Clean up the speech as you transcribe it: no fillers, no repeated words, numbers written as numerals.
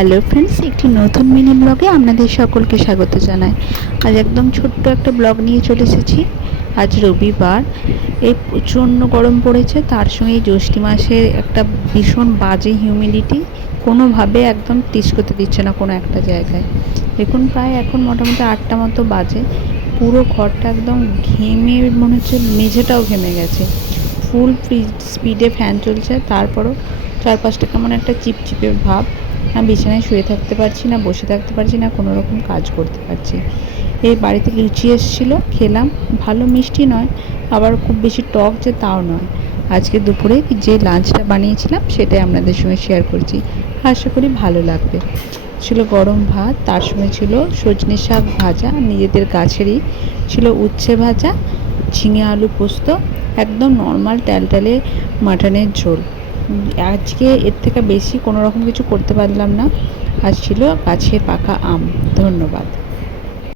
Hello friends, একটি নতুন mini ব্লগে আপনাদের সকলকে স্বাগত জানাই। আজ একদম ছোট্ট একটা ব্লগ নিয়ে চলে এসেছি। আজ রবিবার, এই প্রচণ্ড গরম পড়েছে, তার সঙ্গে এই জ্যৈষ্ঠী মাসের একটা ভীষণ বাজে হিউমিডিটি, কোনোভাবে একদম টিস করতে দিচ্ছে না কোনো একটা জায়গায়। দেখুন, প্রায় এখন মোটামুটি 8টা মতো বাজে, পুরো ঘরটা একদম ঘেমে, মনে হচ্ছে মেঝেটাও ঘেমে গেছে। ফুল স্পিডে ফ্যান চলছে, তারপরও চারপাশটা কেমন একটা চিপচিপে ভাব। না বিছানায় শুয়ে থাকতে পারছি, না বসে থাকতে পারছি, না কোনো রকম কাজ করতে পারছি। এই বাড়িতে লুচি এসেছিলো, খেলাম, ভালো মিষ্টি নয়, আবার খুব বেশি টক যে তাও নয়। আজকে দুপুরে যে লাঞ্চটা বানিয়েছিলাম সেটাই আপনাদের সঙ্গে শেয়ার করছি, আশা করি ভালো লাগবে। ছিল গরম ভাত, তার সঙ্গে ছিল সজনে শাক ভাজা, নিজেদের গাছেরই ছিল, উচ্ছে ভাজা, ঝিঙে আলু পোস্ত, একদম নর্মাল ট্যালট্যালে মাটনের ঝোল। আজকে এর থেকে বেশি কোনো রকম কিছু করতে পারলাম না। আর ছিল গাছের পাকা আম। ধন্যবাদ।